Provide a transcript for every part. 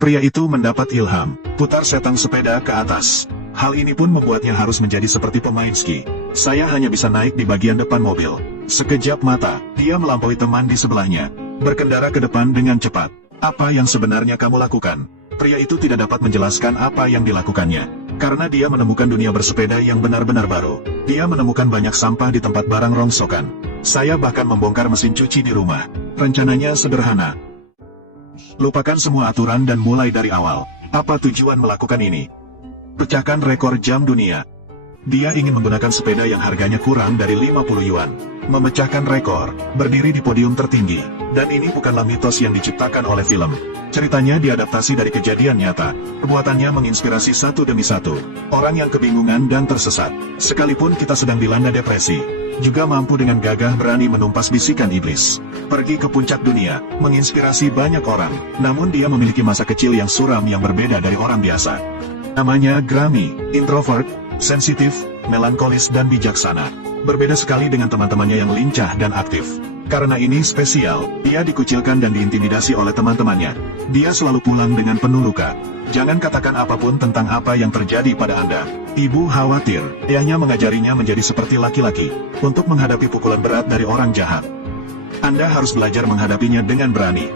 Pria itu mendapat ilham, putar setang sepeda ke atas. Hal ini pun membuatnya harus menjadi seperti pemain ski. Saya hanya bisa naik di bagian depan mobil. Sekejap mata, dia melampaui teman di sebelahnya. Berkendara ke depan dengan cepat. Apa yang sebenarnya kamu lakukan? Pria itu tidak dapat menjelaskan apa yang dilakukannya. Karena dia menemukan dunia bersepeda yang benar-benar baru. Dia menemukan banyak sampah di tempat barang rongsokan. Saya bahkan membongkar mesin cuci di rumah. Rencananya sederhana. Lupakan semua aturan dan mulai dari awal. Apa tujuan melakukan ini? Pecahkan rekor jam dunia. Dia ingin menggunakan sepeda yang harganya kurang dari 50 yuan. Memecahkan rekor, berdiri di podium tertinggi. Dan ini bukanlah mitos yang diciptakan oleh film. Ceritanya diadaptasi dari kejadian nyata. Perbuatannya menginspirasi satu demi satu orang yang kebingungan dan tersesat. Sekalipun kita sedang dilanda depresi, juga mampu dengan gagah berani menumpas bisikan iblis. Pergi ke puncak dunia, menginspirasi banyak orang. Namun dia memiliki masa kecil yang suram yang berbeda dari orang biasa. Namanya Grammy, introvert, sensitif, melankolis dan bijaksana. Berbeda sekali dengan teman-temannya yang lincah dan aktif. Karena ini spesial, dia dikucilkan dan diintimidasi oleh teman-temannya. Dia selalu pulang dengan penuh luka. Jangan katakan apapun tentang apa yang terjadi pada Anda. Ibu khawatir, ayahnya mengajarinya menjadi seperti laki-laki, untuk menghadapi pukulan berat dari orang jahat. Anda harus belajar menghadapinya dengan berani.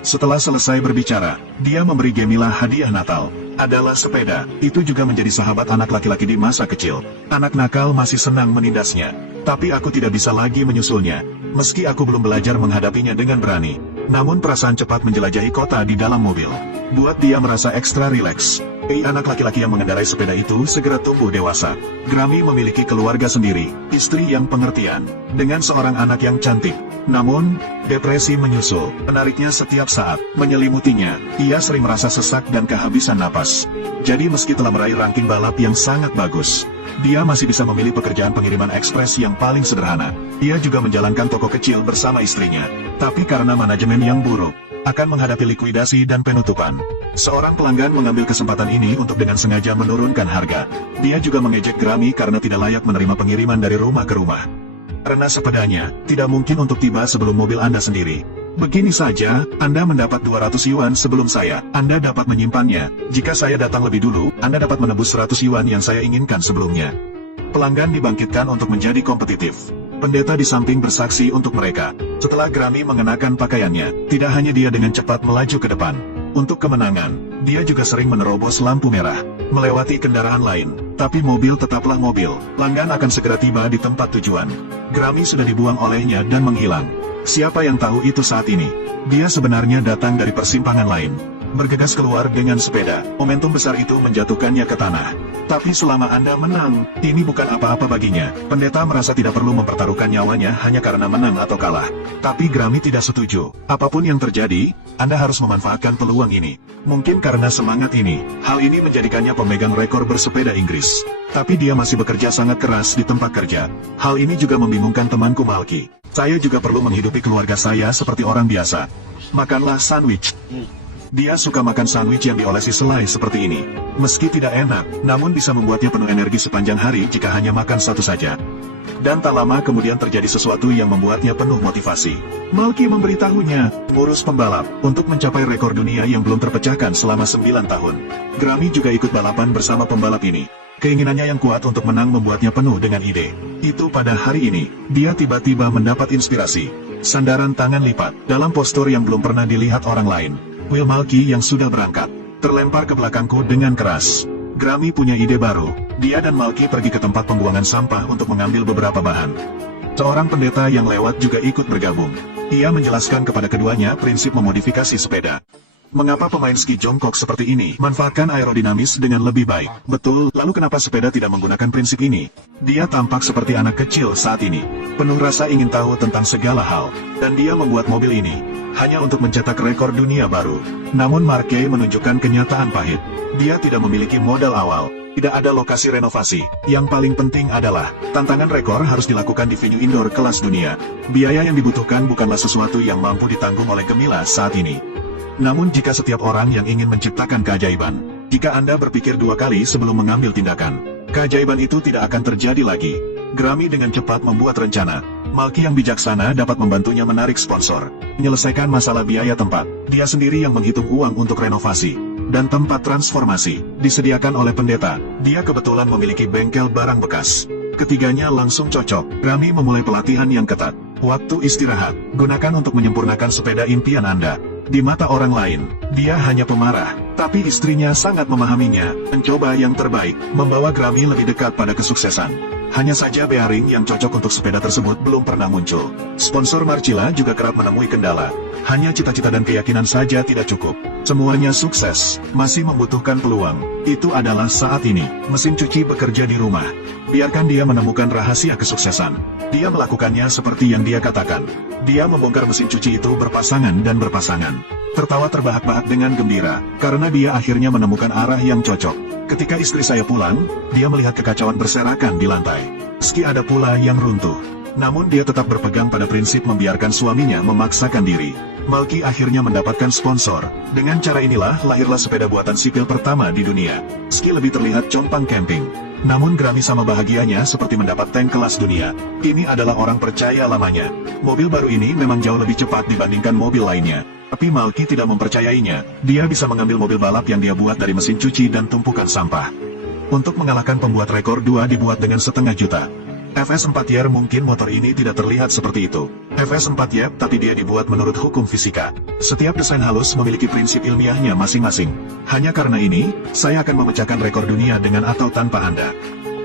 Setelah selesai berbicara, dia memberi Gemila hadiah Natal. Adalah sepeda, itu juga menjadi sahabat anak laki-laki di masa kecil. Anak nakal masih senang menindasnya. Tapi aku tidak bisa lagi menyusulnya, meski aku belum belajar menghadapinya dengan berani. Namun perasaan cepat menjelajahi kota di dalam mobil buat dia merasa ekstra rileks. Anak laki-laki yang mengendarai sepeda itu segera tumbuh dewasa. Grammy memiliki keluarga sendiri, istri yang pengertian, dengan seorang anak yang cantik. Namun, depresi menyusul, menariknya setiap saat, menyelimutinya. Ia sering merasa sesak dan kehabisan napas. Jadi meski telah meraih ranking balap yang sangat bagus, dia masih bisa memilih pekerjaan pengiriman ekspres yang paling sederhana. Ia juga menjalankan toko kecil bersama istrinya. Tapi karena manajemen yang buruk, akan menghadapi likuidasi dan penutupan. Seorang pelanggan mengambil kesempatan ini untuk dengan sengaja menurunkan harga. Dia juga mengejek Grammy karena tidak layak menerima pengiriman dari rumah ke rumah. Karena sepedanya tidak mungkin untuk tiba sebelum mobil Anda sendiri. Begini saja, Anda mendapat 200 yuan sebelum saya. Anda dapat menyimpannya. Jika saya datang lebih dulu, Anda dapat menebus 100 yuan yang saya inginkan sebelumnya. Pelanggan dibangkitkan untuk menjadi kompetitif. Pendeta di samping bersaksi untuk mereka. Setelah Grammy mengenakan pakaiannya, tidak hanya dia dengan cepat melaju ke depan. Untuk kemenangan, dia juga sering menerobos lampu merah, melewati kendaraan lain. Tapi mobil tetaplah mobil. Pelanggan akan segera tiba di tempat tujuan. Grammy sudah dibuang olehnya dan menghilang. Siapa yang tahu itu saat ini? Dia sebenarnya datang dari persimpangan lain. Bergegas keluar dengan sepeda. Momentum besar itu menjatuhkannya ke tanah. Tapi selama Anda menang, ini bukan apa-apa baginya. Pendeta merasa tidak perlu mempertaruhkan nyawanya hanya karena menang atau kalah. Tapi Grammy tidak setuju. Apapun yang terjadi, Anda harus memanfaatkan peluang ini. Mungkin karena semangat ini, hal ini menjadikannya pemegang rekor bersepeda Inggris. Tapi dia masih bekerja sangat keras di tempat kerja. Hal ini juga membingungkan temanku Malky. Saya juga perlu menghidupi keluarga saya seperti orang biasa. Makanlah sandwich. Dia suka makan sandwich yang diolesi selai seperti ini. Meski tidak enak, namun bisa membuatnya penuh energi sepanjang hari jika hanya makan satu saja. Dan tak lama kemudian terjadi sesuatu yang membuatnya penuh motivasi. Malky memberitahunya, ngurus pembalap, untuk mencapai rekor dunia yang belum terpecahkan selama 9 tahun. Grammy juga ikut balapan bersama pembalap ini. Keinginannya yang kuat untuk menang membuatnya penuh dengan ide. Itu pada hari ini, dia tiba-tiba mendapat inspirasi. Sandaran tangan lipat, dalam postur yang belum pernah dilihat orang lain. Will Malky yang sudah berangkat, terlempar ke belakangku dengan keras. Grammy punya ide baru. Dia dan Malky pergi ke tempat pembuangan sampah untuk mengambil beberapa bahan. Seorang pendeta yang lewat juga ikut bergabung. Ia menjelaskan kepada keduanya prinsip memodifikasi sepeda. Mengapa pemain ski jongkok seperti ini manfaatkan aerodinamis dengan lebih baik? Betul, lalu kenapa sepeda tidak menggunakan prinsip ini? Dia tampak seperti anak kecil saat ini, penuh rasa ingin tahu tentang segala hal. Dan dia membuat mobil ini hanya untuk mencetak rekor dunia baru. Namun Marque menunjukkan kenyataan pahit. Dia tidak memiliki modal awal, tidak ada lokasi renovasi. Yang paling penting adalah, tantangan rekor harus dilakukan di venue indoor kelas dunia. Biaya yang dibutuhkan bukanlah sesuatu yang mampu ditanggung oleh Gemila saat ini. Namun jika setiap orang yang ingin menciptakan keajaiban, jika Anda berpikir 2 kali sebelum mengambil tindakan, keajaiban itu tidak akan terjadi lagi. Grammy dengan cepat membuat rencana. Malky yang bijaksana dapat membantunya menarik sponsor, menyelesaikan masalah biaya tempat. Dia sendiri yang menghitung uang untuk renovasi. Dan tempat transformasi, disediakan oleh pendeta. Dia kebetulan memiliki bengkel barang bekas. Ketiganya langsung cocok. Rami memulai pelatihan yang ketat. Waktu istirahat, gunakan untuk menyempurnakan sepeda impian Anda. Di mata orang lain, dia hanya pemarah, tapi istrinya sangat memahaminya, mencoba yang terbaik, membawa Grammy lebih dekat pada kesuksesan. Hanya saja bearing yang cocok untuk sepeda tersebut belum pernah muncul. Sponsor Marcilla juga kerap menemui kendala. Hanya cita-cita dan keyakinan saja tidak cukup. Semuanya sukses, masih membutuhkan peluang. Itu adalah saat ini, mesin cuci bekerja di rumah. Biarkan dia menemukan rahasia kesuksesan. Dia melakukannya seperti yang dia katakan. Dia membongkar mesin cuci itu berpasangan dan berpasangan. Tertawa terbahak-bahak dengan gembira, karena dia akhirnya menemukan arah yang cocok. Ketika istri saya pulang, dia melihat kekacauan berserakan di lantai. Meski ada pula yang runtuh. Namun dia tetap berpegang pada prinsip membiarkan suaminya memaksakan diri. Malky akhirnya mendapatkan sponsor. Dengan cara inilah lahirlah sepeda buatan sipil pertama di dunia. Meski lebih terlihat compang camping, namun Grammy sama bahagianya seperti mendapat tank kelas dunia. Ini adalah orang percaya lamanya. Mobil baru ini memang jauh lebih cepat dibandingkan mobil lainnya. Tapi Malky tidak mempercayainya. Dia bisa mengambil mobil balap yang dia buat dari mesin cuci dan tumpukan sampah. Untuk mengalahkan pembuat rekor 2 dibuat dengan $500.000. FS4Y mungkin motor ini tidak terlihat seperti itu. FS4Y tapi dia dibuat menurut hukum fisika. Setiap desain halus memiliki prinsip ilmiahnya masing-masing. Hanya karena ini, saya akan memecahkan rekor dunia dengan atau tanpa Anda.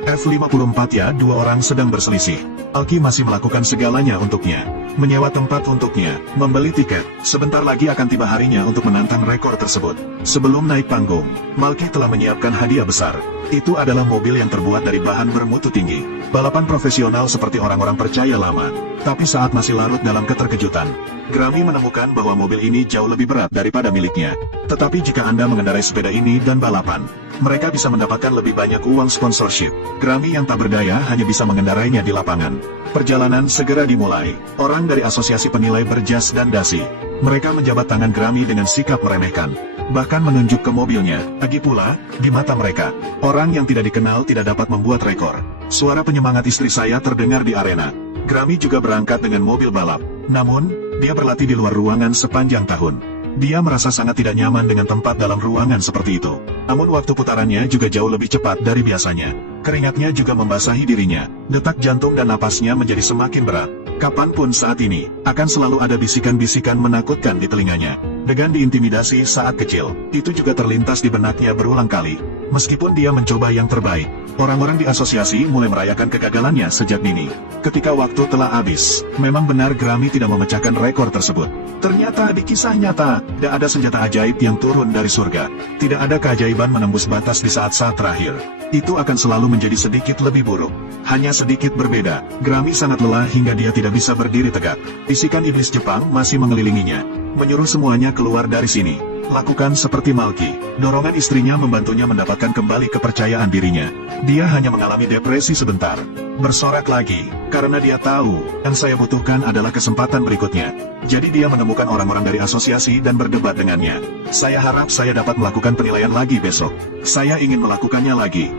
F54Y 2 orang sedang berselisih. Malky masih melakukan segalanya untuknya. Menyewa tempat untuknya, membeli tiket. Sebentar lagi akan tiba harinya untuk menantang rekor tersebut. Sebelum naik panggung, Malky telah menyiapkan hadiah besar. Itu adalah mobil yang terbuat dari bahan bermutu tinggi. Balapan profesional seperti orang-orang percaya lama. Tapi saat masih larut dalam keterkejutan, Grammy menemukan bahwa mobil ini jauh lebih berat daripada miliknya. Tetapi jika Anda mengendarai sepeda ini dan balapan, mereka bisa mendapatkan lebih banyak uang sponsorship. Grammy yang tak berdaya hanya bisa mengendarainya di lapangan. Perjalanan segera dimulai. Orang dari asosiasi penilai berjas dan dasi. Mereka menjabat tangan Grammy dengan sikap meremehkan. Bahkan menunjuk ke mobilnya. Lagi pula, di mata mereka, orang yang tidak dikenal tidak dapat membuat rekor. Suara penyemangat istri saya terdengar di arena. Grammy juga berangkat dengan mobil balap. Namun, dia berlatih di luar ruangan sepanjang tahun. Dia merasa sangat tidak nyaman dengan tempat dalam ruangan seperti itu. Namun waktu putarannya juga jauh lebih cepat dari biasanya. Keringatnya juga membasahi dirinya. Detak jantung dan napasnya menjadi semakin berat. Kapanpun saat ini, akan selalu ada bisikan-bisikan menakutkan di telinganya. Dengan diintimidasi saat kecil, itu juga terlintas di benaknya berulang kali. Meskipun dia mencoba yang terbaik, orang-orang di asosiasi mulai merayakan kegagalannya sejak dini. Ketika waktu telah habis, memang benar Grammy tidak memecahkan rekor tersebut. Ternyata di kisah nyata, tidak ada senjata ajaib yang turun dari surga. Tidak ada keajaiban menembus batas di saat-saat terakhir. Itu akan selalu menjadi sedikit lebih buruk. Hanya sedikit berbeda. Grammy sangat lelah hingga dia tidak bisa berdiri tegak. Bisikan iblis Jepang masih mengelilinginya, menyuruh semuanya keluar dari sini. Lakukan seperti Malky. Dorongan istrinya membantunya mendapatkan kembali kepercayaan dirinya. Dia hanya mengalami depresi sebentar. Bersorak lagi, karena dia tahu, yang saya butuhkan adalah kesempatan berikutnya. Jadi dia menemukan orang-orang dari asosiasi dan berdebat dengannya. Saya harap saya dapat melakukan penilaian lagi besok. Saya ingin melakukannya lagi.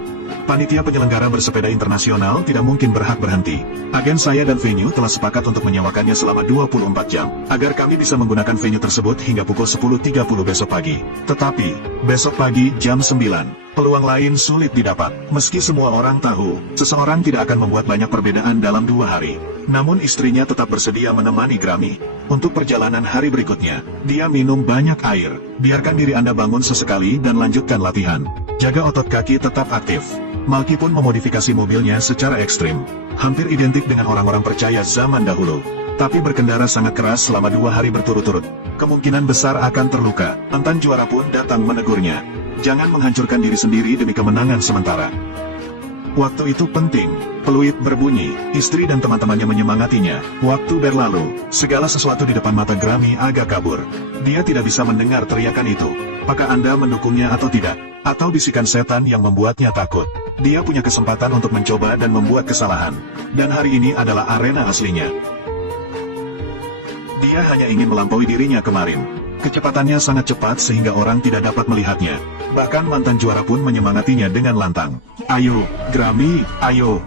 Panitia penyelenggara bersepeda internasional tidak mungkin berhak berhenti. Agen saya dan venue telah sepakat untuk menyewakannya selama 24 jam, agar kami bisa menggunakan venue tersebut hingga pukul 10.30 besok pagi. Tetapi, besok pagi jam 9, peluang lain sulit didapat. Meski semua orang tahu, seseorang tidak akan membuat banyak perbedaan dalam 2 hari. Namun istrinya tetap bersedia menemani Grammy. Untuk perjalanan hari berikutnya, dia minum banyak air. Biarkan diri Anda bangun sesekali dan lanjutkan latihan. Jaga otot kaki tetap aktif. Malky pun memodifikasi mobilnya secara ekstrim. Hampir identik dengan orang-orang percaya zaman dahulu. Tapi berkendara sangat keras selama 2 hari berturut-turut. Kemungkinan besar akan terluka. Mantan juara pun datang menegurnya. Jangan menghancurkan diri sendiri demi kemenangan sementara. Waktu itu penting. Peluit berbunyi. Istri dan teman-temannya menyemangatinya. Waktu berlalu. Segala sesuatu di depan mata Grammy agak kabur. Dia tidak bisa mendengar teriakan itu. Apakah Anda mendukungnya atau tidak? Atau bisikan setan yang membuatnya takut? Dia punya kesempatan untuk mencoba dan membuat kesalahan. Dan hari ini adalah arena aslinya. Dia hanya ingin melampaui dirinya kemarin. Kecepatannya sangat cepat sehingga orang tidak dapat melihatnya. Bahkan mantan juara pun menyemangatinya dengan lantang. Ayo, Grammy, ayo.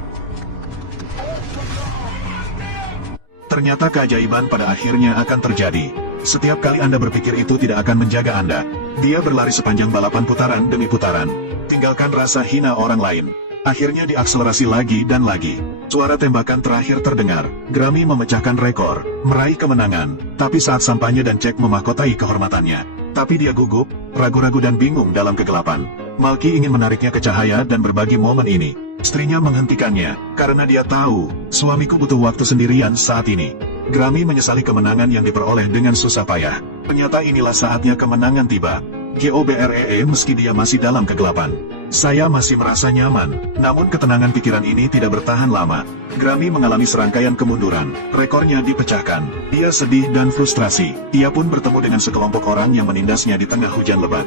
Ternyata keajaiban pada akhirnya akan terjadi. Setiap kali Anda berpikir itu tidak akan menjaga Anda, dia berlari sepanjang balapan putaran demi putaran. Tinggalkan rasa hina orang lain. Akhirnya diakselerasi lagi dan lagi. Suara tembakan terakhir terdengar. Grammy memecahkan rekor, meraih kemenangan. Tapi saat sampainya dan cek memahkotai kehormatannya. Tapi dia gugup, ragu-ragu dan bingung dalam kegelapan. Malky ingin menariknya ke cahaya dan berbagi momen ini. Istrinya menghentikannya, karena dia tahu, suamiku butuh waktu sendirian saat ini. Grammy menyesali kemenangan yang diperoleh dengan susah payah. Ternyata inilah saatnya kemenangan tiba. GOBREE meski dia masih dalam kegelapan. Saya masih merasa nyaman, namun ketenangan pikiran ini tidak bertahan lama. Grammy mengalami serangkaian kemunduran, rekornya dipecahkan. Dia sedih dan frustrasi. Ia pun bertemu dengan sekelompok orang yang menindasnya di tengah hujan lebat.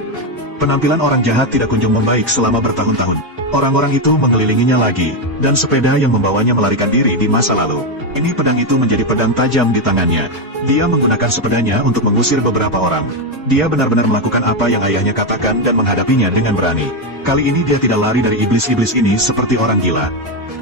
Penampilan orang jahat tidak kunjung membaik selama bertahun-tahun. Orang-orang itu mengelilinginya lagi, dan sepeda yang membawanya melarikan diri di masa lalu. Ini pedang itu menjadi pedang tajam di tangannya. Dia menggunakan sepedanya untuk mengusir beberapa orang. Dia benar-benar melakukan apa yang ayahnya katakan dan menghadapinya dengan berani. Kali ini dia tidak lari dari iblis-iblis ini seperti orang gila.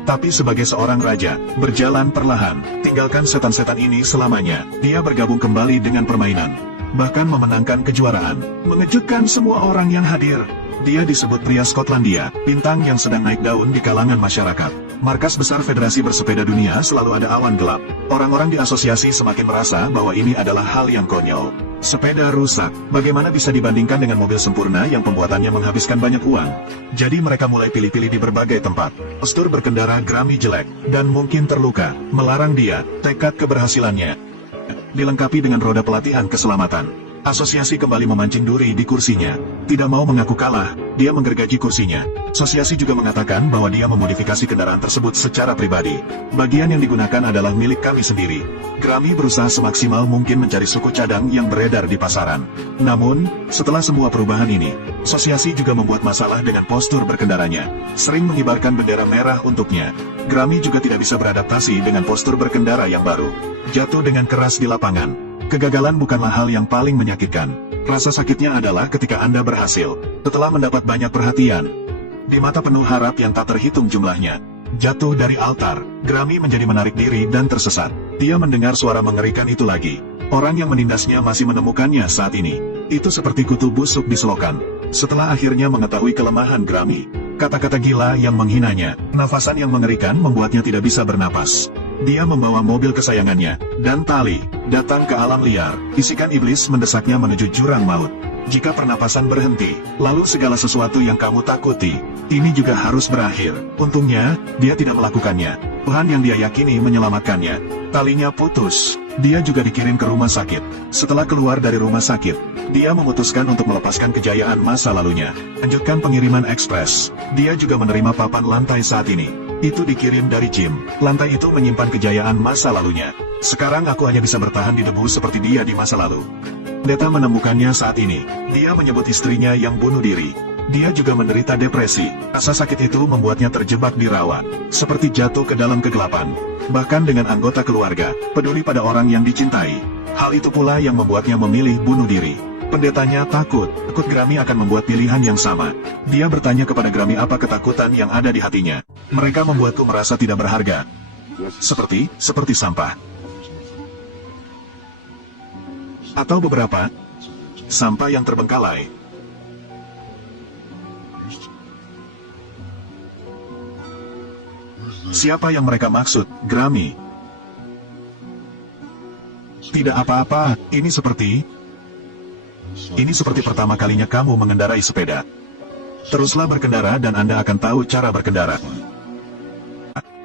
Tapi sebagai seorang raja, berjalan perlahan, tinggalkan setan-setan ini selamanya. Dia bergabung kembali dengan permainan. Bahkan memenangkan kejuaraan, mengejutkan semua orang yang hadir. Dia disebut pria Skotlandia, bintang yang sedang naik daun di kalangan masyarakat. Markas besar Federasi Bersepeda Dunia selalu ada awan gelap. Orang-orang di asosiasi semakin merasa bahwa ini adalah hal yang konyol. Sepeda rusak, bagaimana bisa dibandingkan dengan mobil sempurna yang pembuatannya menghabiskan banyak uang? Jadi mereka mulai pilih-pilih di berbagai tempat. Postur berkendara Grammy jelek, dan mungkin terluka, melarang dia, tekad keberhasilannya dilengkapi dengan roda pelatihan keselamatan. Asosiasi kembali memancing duri di kursinya. Tidak mau mengaku kalah, dia menggergaji kursinya. Asosiasi juga mengatakan bahwa dia memodifikasi kendaraan tersebut secara pribadi. Bagian yang digunakan adalah milik kami sendiri. Grammy berusaha semaksimal mungkin mencari suku cadang yang beredar di pasaran. Namun, setelah semua perubahan ini, asosiasi juga membuat masalah dengan postur berkendaranya. Sering mengibarkan bendera merah untuknya. Grammy juga tidak bisa beradaptasi dengan postur berkendara yang baru. Jatuh dengan keras di lapangan. Kegagalan bukanlah hal yang paling menyakitkan. Rasa sakitnya adalah ketika Anda berhasil, setelah mendapat banyak perhatian. Di mata penuh harap yang tak terhitung jumlahnya. Jatuh dari altar, Grammy menjadi menarik diri dan tersesat. Dia mendengar suara mengerikan itu lagi. Orang yang menindasnya masih menemukannya saat ini. Itu seperti kutu busuk di selokan. Setelah akhirnya mengetahui kelemahan Grammy, kata-kata gila yang menghinanya, nafasan yang mengerikan membuatnya tidak bisa bernapas. Dia membawa mobil kesayangannya, dan tali, datang ke alam liar. Bisikan iblis mendesaknya menuju jurang maut. Jika pernapasan berhenti, lalu segala sesuatu yang kamu takuti, ini juga harus berakhir. Untungnya, dia tidak melakukannya. Tuhan yang dia yakini menyelamatkannya. Talinya putus. Dia juga dikirim ke rumah sakit. Setelah keluar dari rumah sakit, dia memutuskan untuk melepaskan kejayaan masa lalunya. Lanjutkan pengiriman ekspres. Dia juga menerima papan lantai saat ini. Itu dikirim dari Jim. Lantai itu menyimpan kejayaan masa lalunya. Sekarang aku hanya bisa bertahan di debu seperti dia di masa lalu. Pendeta menemukannya saat ini. Dia menyebut istrinya yang bunuh diri. Dia juga menderita depresi. Rasa sakit itu membuatnya terjebak di rawa, seperti jatuh ke dalam kegelapan. Bahkan dengan anggota keluarga, peduli pada orang yang dicintai. Hal itu pula yang membuatnya memilih bunuh diri. Pendetanya takut Grammy akan membuat pilihan yang sama. Dia bertanya kepada Grammy apa ketakutan yang ada di hatinya. Mereka membuatku merasa tidak berharga. Seperti sampah. Atau beberapa sampah yang terbengkalai. Siapa yang mereka maksud, Grammy? Tidak apa-apa, ini seperti pertama kalinya kamu mengendarai sepeda. Teruslah berkendara dan Anda akan tahu cara berkendara.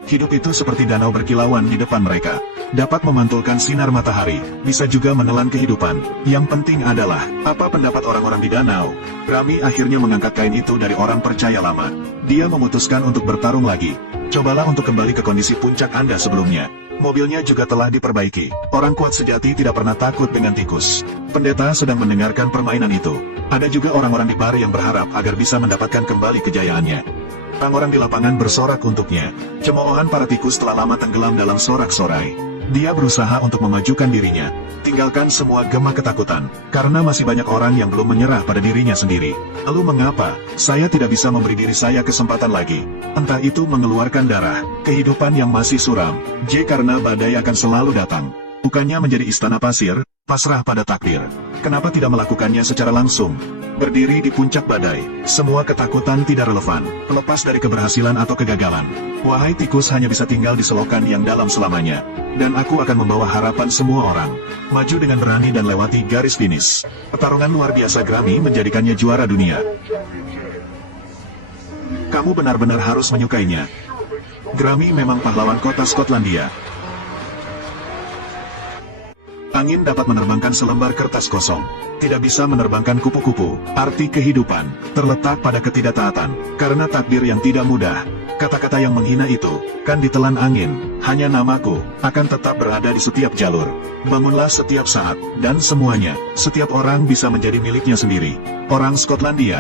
Hidup itu seperti danau berkilauan di depan mereka. Dapat memantulkan sinar matahari, bisa juga menelan kehidupan. Yang penting adalah, apa pendapat orang-orang di danau? Grammy akhirnya mengangkat kain itu dari orang percaya lama. Dia memutuskan untuk bertarung lagi. Cobalah untuk kembali ke kondisi puncak Anda sebelumnya. Mobilnya juga telah diperbaiki. Orang kuat sejati tidak pernah takut dengan tikus. Pendeta sedang mendengarkan permainan itu. Ada juga orang-orang di bar yang berharap agar bisa mendapatkan kembali kejayaannya. Orang-orang di lapangan bersorak untuknya. Cemoohan para tikus telah lama tenggelam dalam sorak-sorai. Dia berusaha untuk memajukan dirinya. Tinggalkan semua gema ketakutan, karena masih banyak orang yang belum menyerah pada dirinya sendiri. Lalu mengapa saya tidak bisa memberi diri saya kesempatan lagi? Entah itu mengeluarkan darah, kehidupan yang masih suram. J. Karena badai akan selalu datang. Bukannya menjadi istana pasir, pasrah pada takdir. Kenapa tidak melakukannya secara langsung? Berdiri di puncak badai, semua ketakutan tidak relevan, lepas dari keberhasilan atau kegagalan. Wahai tikus hanya bisa tinggal di selokan yang dalam selamanya. Dan aku akan membawa harapan semua orang. Maju dengan berani dan lewati garis finish. Pertarungan luar biasa Grammy menjadikannya juara dunia. Kamu benar-benar harus menyukainya. Grammy memang pahlawan kota Skotlandia. Angin dapat menerbangkan selembar kertas kosong, tidak bisa menerbangkan kupu-kupu. Arti kehidupan terletak pada ketidaktaatan, karena takdir yang tidak mudah. Kata-kata yang menghina itu kan ditelan angin. Hanya namaku akan tetap berada di setiap jalur. Bangunlah setiap saat, dan semuanya, setiap orang bisa menjadi miliknya sendiri. Orang Skotlandia.